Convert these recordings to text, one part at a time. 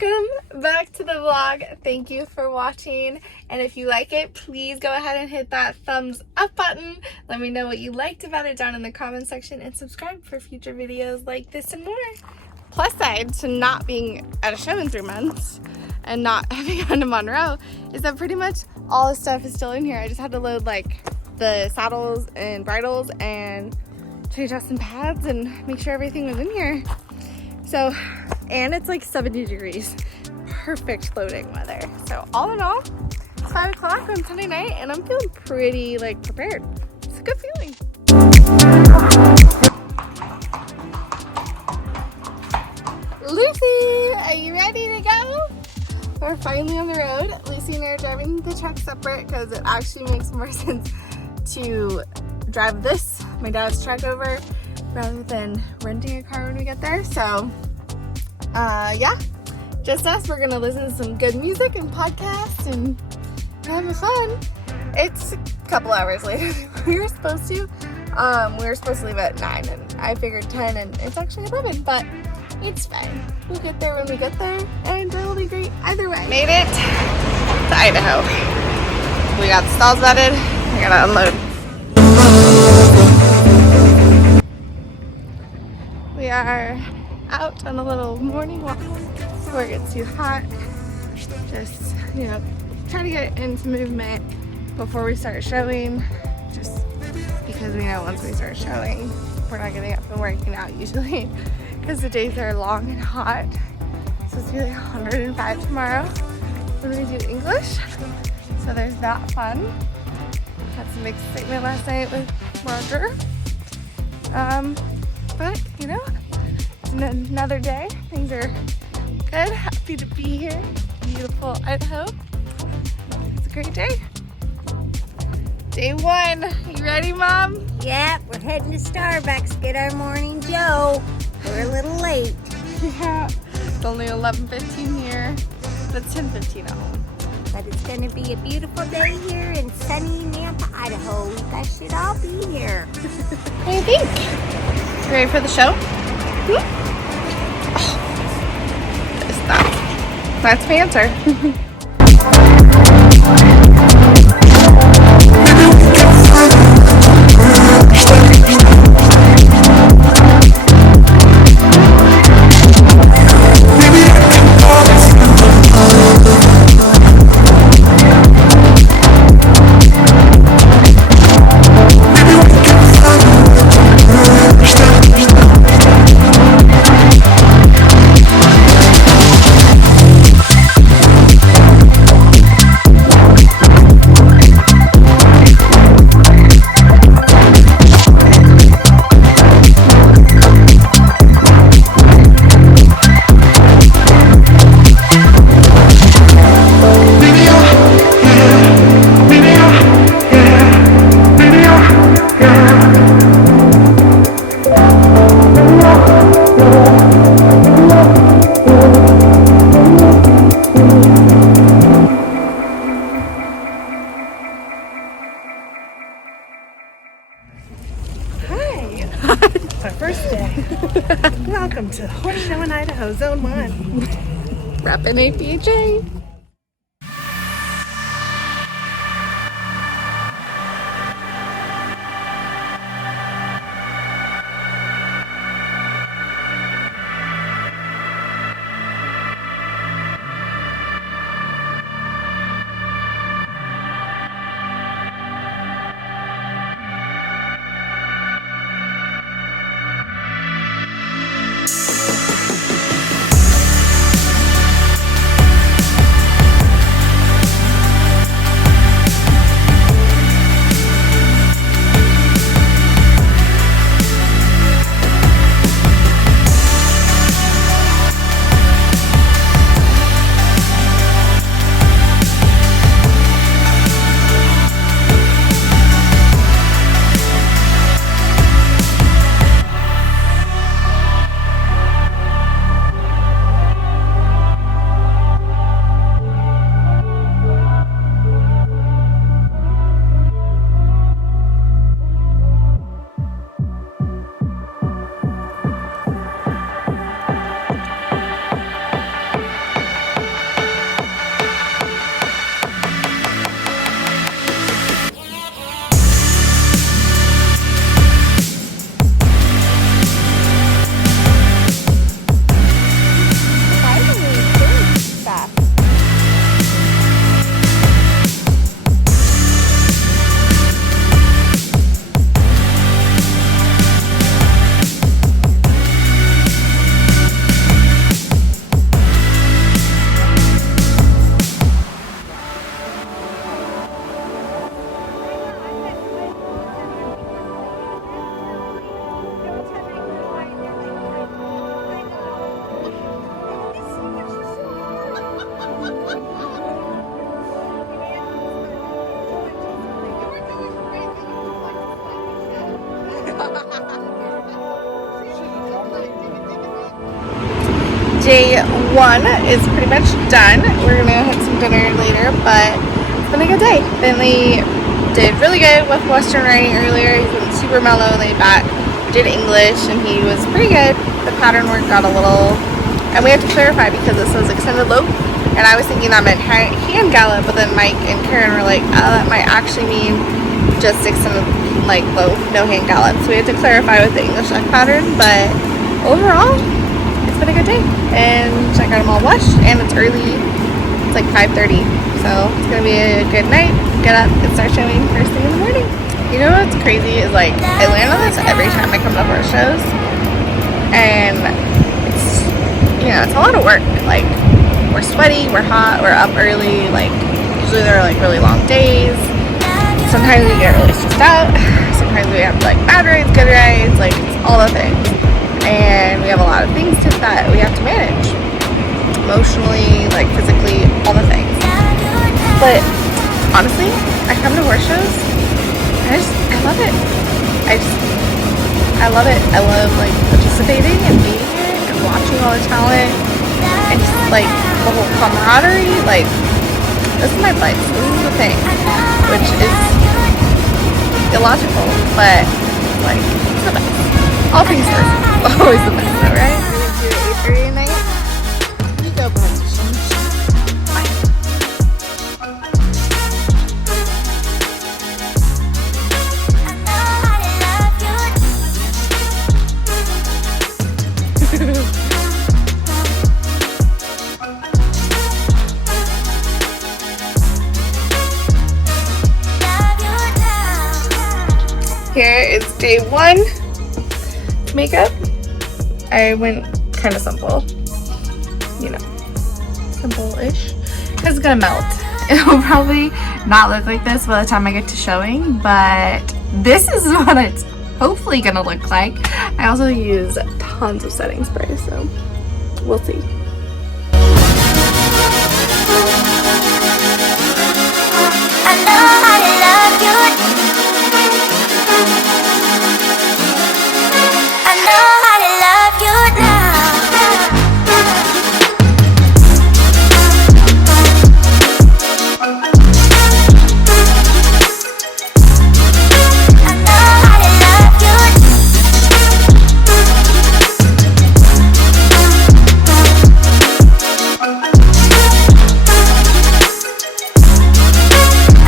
Welcome back to the vlog. Thank you for watching, and if you like it, please go ahead and hit that thumbs up button. Let me know what you liked about it down in the comment section, and subscribe for future videos like this and more. Plus side to not being at a show in 3 months and not having gone to Monroe is that pretty much all the stuff is still in here. I just had to load like the saddles and bridles and change out some pads and make sure everything was in here. So, and it's like 70 degrees. Perfect loading weather. So all in all, it's 5 o'clock on Sunday night and I'm feeling pretty like prepared. It's a good feeling. Lucy, are you ready to go? We're finally on the road. Lucy and I are driving the truck separate because it actually makes more sense to drive this, my dad's truck, over rather than renting a car when we get there. So yeah, just us. We're gonna listen to some good music and podcasts and have fun. It's a couple hours later than we were supposed to. We were supposed to leave at 9 and I figured 10 and it's actually 11, but it's fine. We'll get there when we get there and it'll be great either way. Made it to Idaho. We got the stalls vetted. I gotta unload. We are out on a little morning walk before it gets too hot. Just, you know, try to get into movement before we start showing, just because we know once we start showing, we're not getting up and working out usually because the days are long and hot. It's supposed to be like 105 tomorrow when we do English. So there's that fun. Had some excitement last night with Roger. But, you know, it's another day. Things are good. Happy to be here. Beautiful Idaho. It's a great day. Day 1. You ready, Mom? Yep, we're heading to Starbucks, get our morning Joe. We're a little late. Yeah. It's only 11:15 here, but it's 10:15 at home. But it's going to be a beautiful day here in sunny Nampa, Idaho. You guys should all be here. What do you think? You ready for the show? Oh, that's my answer. Our first day. Welcome to Horse Show in Idaho, Zone 1. Repping APJ. day 1 is pretty much done. We're gonna have some dinner later, but it's been a good day. Finley did really good with Western writing earlier. He's been super mellow, laid back. Did English, and he was pretty good. The pattern work got a little, and we have to clarify because it says extended lope, and I was thinking that meant hand gallop, but then Mike and Karen were like, that might actually mean just extended like lope, no hand gallop. So we had to clarify with the English neck pattern, but overall, it's been a good day. And I got them all washed, and it's early. It's like 5:30, so it's gonna be a good night. Get up and start showing first thing in the morning. You know what's crazy is like I learn on this every time I come to horse shows, and it's, you know, it's a lot of work. Like, we're sweaty, we're hot, we're up early. Like, usually there are like really long days. Sometimes we get really stressed out. Sometimes we have like bad rides, good rides, like it's all the things. And we have a lot of things that we have to manage, emotionally, like physically, all the things. But honestly, I come to horse shows, I love it. I love it. I love like participating and being here and watching all the talent and just like the whole camaraderie. Like, this is my place. This is the thing, which is illogical, but like it's the best. All things first, always the best, though, right? We're gonna do 8:30 tonight. You go, bud. Here is day 1 makeup. I went kind of simple, you know, simple-ish, because it's gonna melt. It'll probably not look like this by the time I get to showing, but this is what it's hopefully gonna look like. I also use tons of setting spray, so we'll see. I know how to love you. I know how to love you now. I know how to love you. I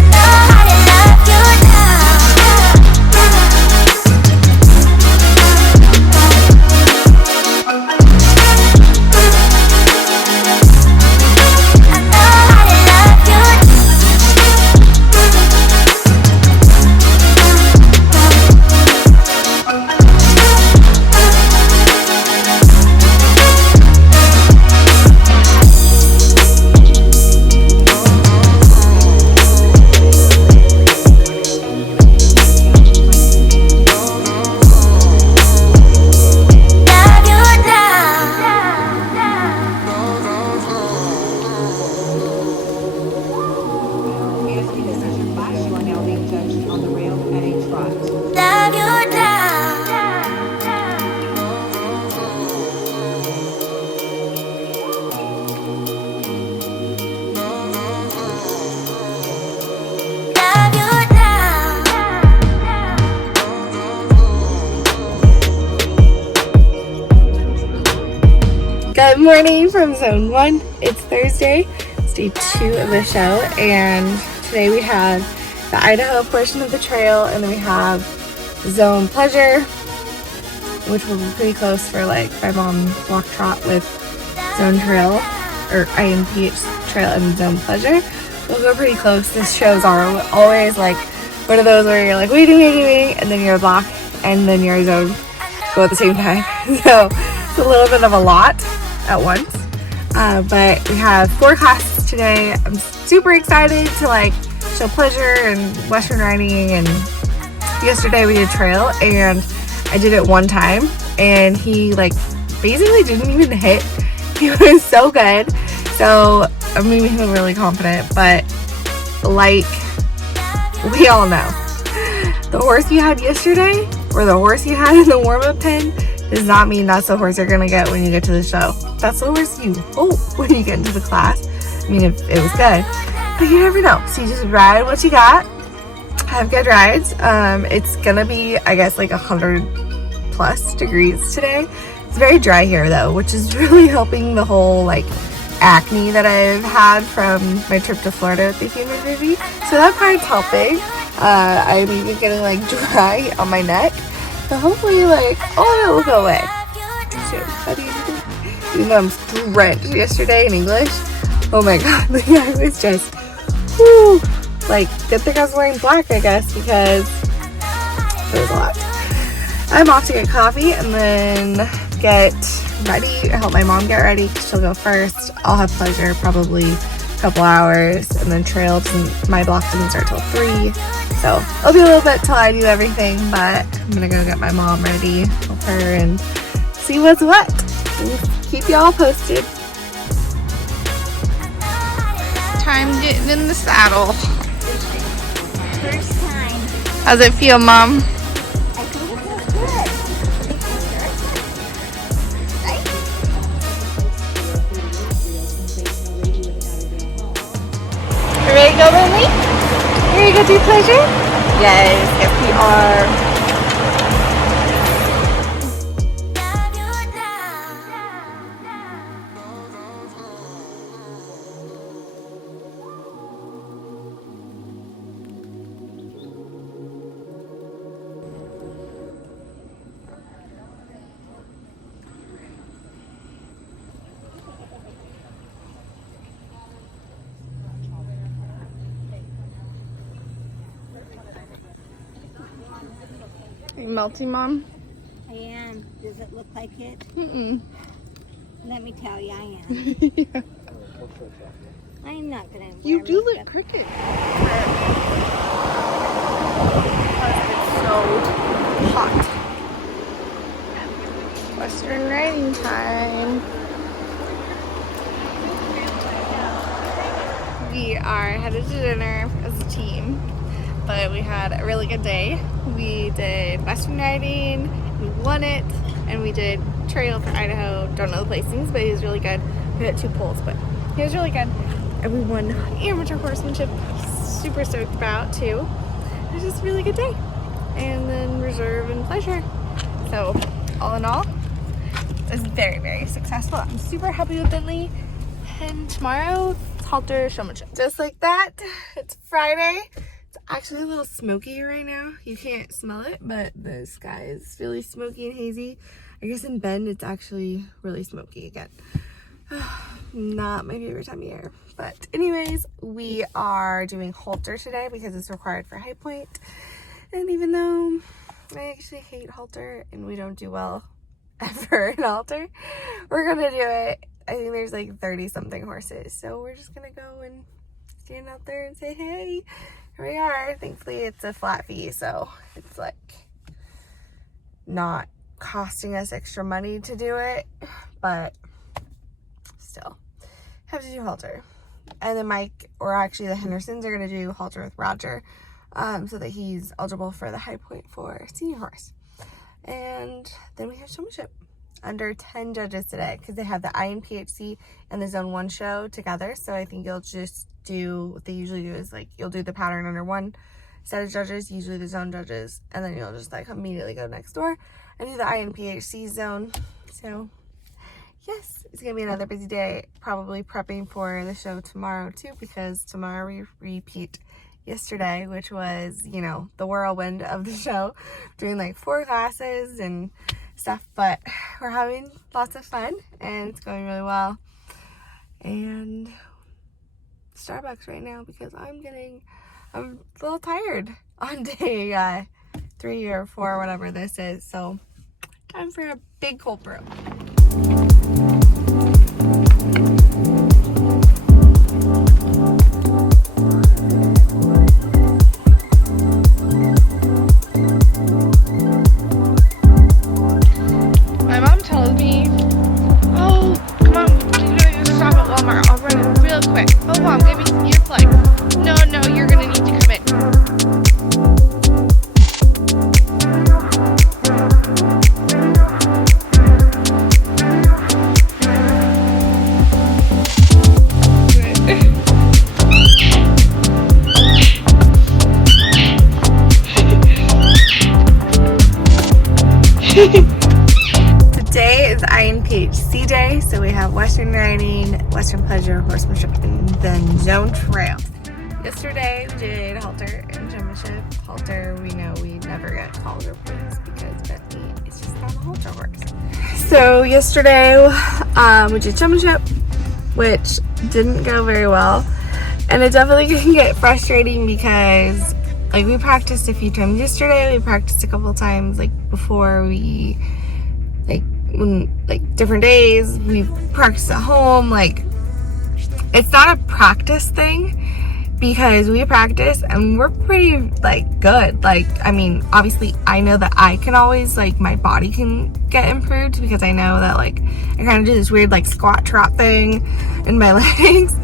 know how to love you Good morning from Zone 1. It's Thursday. It's day 2 of the show, and today we have the Idaho portion of the trail, and then we have Zone Pleasure, which will be pretty close for like my mom's walk trot with Zone Trail, or INPH Trail and Zone Pleasure. We'll go pretty close. This shows are always like one of those where you're like waiting, and then your block and then your zone go at the same time. So it's a little bit of a lot at once, but we have 4 classes today. I'm super excited to like show pleasure and Western riding, and yesterday we did trail and I did it one time and he like basically didn't even hit. He was so good, so I made me feel really confident. But like we all know, the horse you had yesterday or the horse you had in the warm-up pen does not mean that's the horse you're gonna get when you get to the show. That's the horse you hope when you get into the class. I mean, if it was good, but you never know. So you just ride what you got, have good rides. It's gonna be, I guess, like 100+ degrees today. It's very dry here though, which is really helping the whole like acne that I've had from my trip to Florida with the human baby. So that part's helping. I'm even getting like dry on my neck. So hopefully like all of it will go away. So how do you do? Even though I'm drenched yesterday in English. Oh my god, like I was just whew, like good thing I was wearing black, I guess, because it was a lot. I'm off to get coffee and then get ready, help my mom get ready. She'll go first. I'll have pleasure probably a couple hours, and then trail doesn't, my block doesn't start till 3. So it'll be a little bit till I do everything, but I'm gonna go get my mom ready, help her, and see what's what. And keep y'all posted. Time getting in the saddle. First time. How's it feel, Mom? I think it feels good. You ready to go, Lily? You ready to go do pleasure? Yes, we are. Are you melting, Mom? I am. Does it look like it? Mm-mm. Let me tell you, I am. Yeah. I'm not gonna. You wear do makeup. look crooked. It's so hot. Western riding time. We are headed to dinner as a team, but we had a really good day. We did Western riding, we won it, and we did trail for Idaho. Don't know the placings, but he was really good. We had 2 poles, but he was really good. And we won amateur horsemanship. Super stoked about too. It was just a really good day. And then reserve and pleasure. So all in all, it was very, very successful. I'm super happy with Bentley. And tomorrow, it's halter showmanship. Just like that, it's Friday. It's actually a little smoky here right now. You can't smell it, but the sky is really smoky and hazy. I guess in Bend, it's actually really smoky again. Not my favorite time of year. But anyways, we are doing halter today because it's required for high point. And even though I actually hate halter and we don't do well ever in halter, we're gonna do it. I think there's like 30 something horses, so we're just gonna go and stand out there and say, hey, here we are. Thankfully it's a flat fee, so it's like not costing us extra money to do it, but still have to do halter. And then Mike, or actually the Hendersons, are gonna do halter with Roger, so that he's eligible for the high point for senior horse. And then we have showmanship under 10 judges today because they have the INPHC and the Zone 1 show together. So I think you'll just do what they usually do is like you'll do the pattern under 1 set of judges, usually the zone judges, and then you'll just like immediately go next door and do the INPHC zone. So yes, it's gonna be another busy day, probably prepping for the show tomorrow too, because tomorrow we repeat yesterday, which was, you know, the whirlwind of the show, doing like 4 classes and stuff, but we're having lots of fun and it's going really well. And Starbucks right now because I'm a little tired on day 3 or 4, whatever this is, so time for a big cold brew. My mom tells me, oh, come on, you're gonna stop at Walmart. I'll run it real quick. Oh, Mom, give me some earplugs. No, you're gonna need to come in. equestrian riding, Western pleasure, horsemanship, and then zone trail. Yesterday we did halter and showmanship. Halter, we know we never get called or points because Bentley is just on the halter horse. So yesterday we did showmanship, which didn't go very well. And it definitely can get frustrating because like we practiced a few times yesterday. We practiced a couple times like before we different days. We practiced at home. Like it's not a practice thing because we practice and we're pretty like good. Like I mean, obviously I know that I can always like my body can get improved because I know that like I kind of do this weird like squat trot thing in my legs.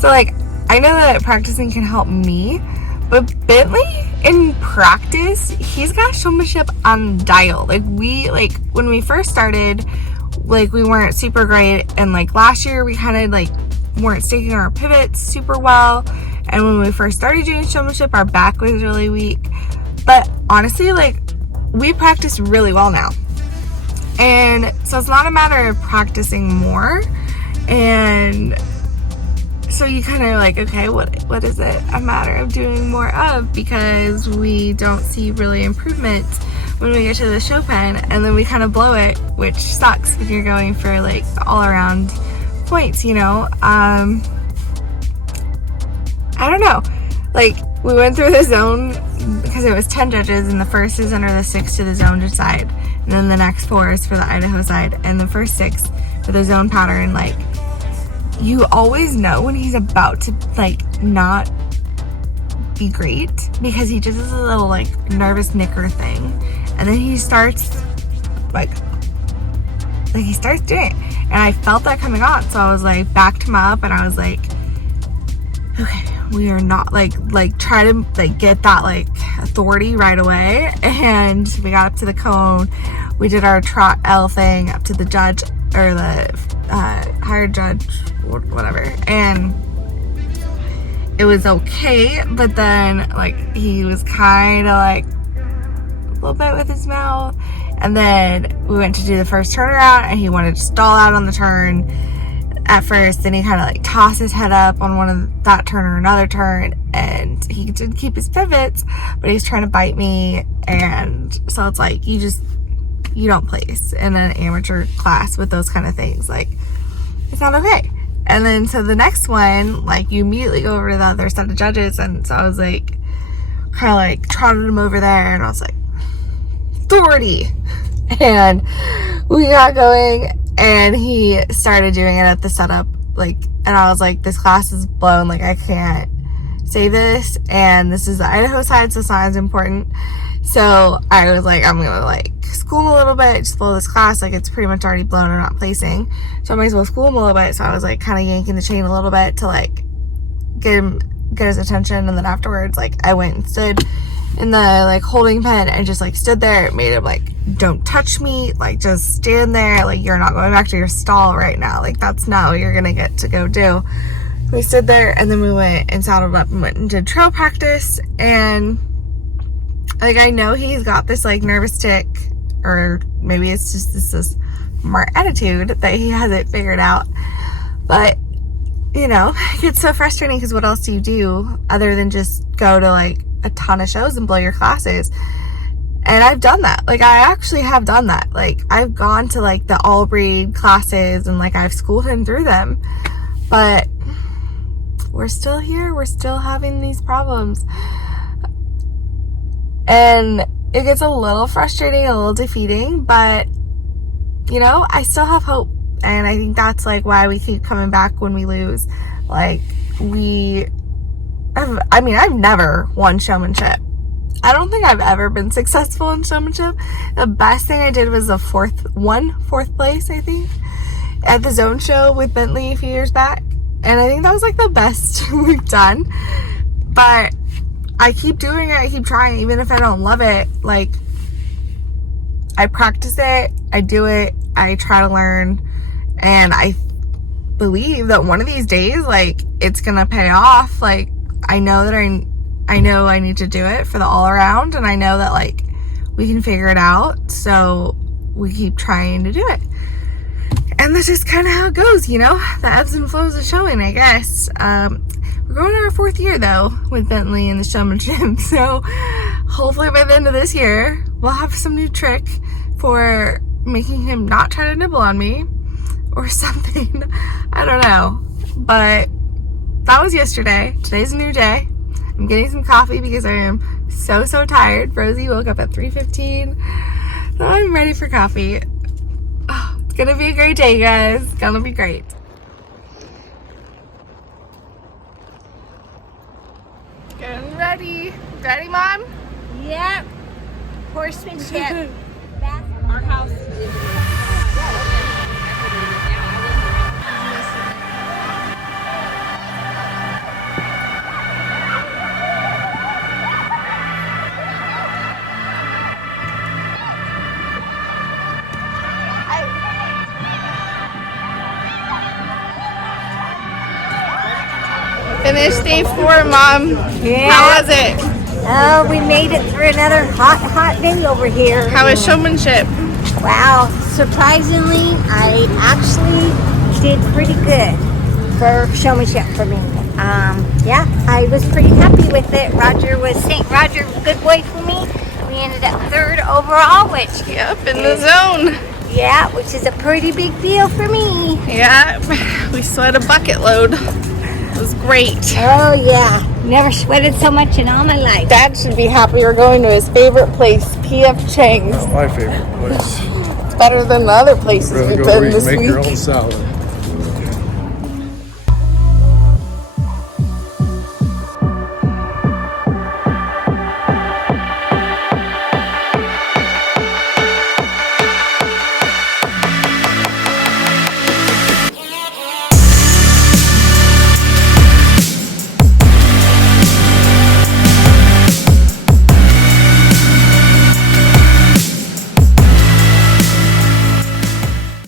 So like I know that practicing can help me, but Bentley in practice, he's got showmanship on dial. Like when we first started, like we weren't super great, and like last year we kind of like weren't sticking our pivots super well, and when we first started doing showmanship, our back was really weak. But honestly, like we practice really well now, and so it's not a matter of practicing more, and so you kind of like, okay, what is it a matter of doing more of, because we don't see really improvement when we get to the show pen, and then we kind of blow it, which sucks when you're going for like all around points, you know. I don't know, like we went through the zone because it was 10 judges, and the first is under the 6 to the zone side, and then the next 4 is for the Idaho side, and the first 6 for the zone pattern. Like you always know when he's about to like not be great because he just does a little like nervous nicker thing, and then he starts like he starts doing it, and I felt that coming on, so I was like backed him up, and I was like, okay, we are not like try to like get that like authority right away. And we got up to the cone, we did our trot L thing up to the judge or the higher judge, whatever, and it was okay. But then like he was kind of like a little bit with his mouth, and then we went to do the first turnaround, and he wanted to stall out on the turn at first. Then he kind of like tossed his head up on one of that turn or another turn, and he did keep his pivots, but he's trying to bite me. And so it's like you don't place in an amateur class with those kind of things. Like it's not okay. And then so the next one, like you immediately go over to the other set of judges, and so I was like kind of like trotted him over there, and I was like, authority, and we got going, and he started doing it at the setup, like, and I was like, this class is blown, like I can't save this, and this is the Idaho side, so it's not as important. So I was like, I'm gonna like school him a little bit, just blow this class, like it's pretty much already blown, I'm not placing, so I might as well school him a little bit. So I was like kind of yanking the chain a little bit to like get his attention, and then afterwards like I went and stood in the like holding pen and just like stood there. It made him like, don't touch me, like just stand there, like you're not going back to your stall right now, like that's not what you're gonna get to go do. We stood there, and then we went and saddled up and went and did trail practice. And like I know he's got this like nervous tick, or maybe it's just this smart attitude that he hasn't figured out, but you know, it gets so frustrating because what else do you do other than just go to like a ton of shows and blow your classes? And I've done that. Like I actually have done that. Like I've gone to like the all breed classes, and like I've schooled him through them, but we're still here, we're still having these problems, and it gets a little frustrating, a little defeating, but you know, I still have hope. And I think that's like why we keep coming back when we lose. Like I've never won showmanship. I don't think I've ever been successful in showmanship. The best thing I did was fourth place, I think, at the zone show with Bentley a few years back. And I think that was like the best we've done. But I keep doing it, I keep trying, even if I don't love it. Like I practice it, I do it, I try to learn, and I believe that one of these days, like it's gonna pay off. Like I know that I know I need to do it for the all around, and I know that like we can figure it out, so we keep trying to do it. And And that's just kind of how it goes, you know? The ebbs and flows of showing, I guess. We're going on our 4th year, though, with Bentley and the Showmanship. So hopefully by the end of this year, we'll have some new trick for making him not try to nibble on me or something. I don't know. But that was yesterday. Today's a new day. I'm getting some coffee because I am so tired. Rosie woke up at 3:15. So I'm ready for coffee. Oh, it's gonna be a great day, guys. It's gonna be great. Getting ready. Ready, Mom? Yep. Horsemanship. Our house. Finished day 4, Mom. Yeah. How was it? Oh, we made it through another hot day over here. How was Showmanship? Wow, surprisingly, I actually did pretty good for Showmanship for me. Yeah, I was pretty happy with it. Roger was St. Roger, good boy for me. We ended up 3rd overall, which Yep, in the zone. yeah, which is a pretty big deal for me. Yeah, we sweat a bucket load. It was great. Oh yeah, never sweated so much in all my life. Dad should be happy we're going to his favorite place, P.F. Chang's. My favorite place. It's better than the other places Really we've go where been you this make week. your own salad.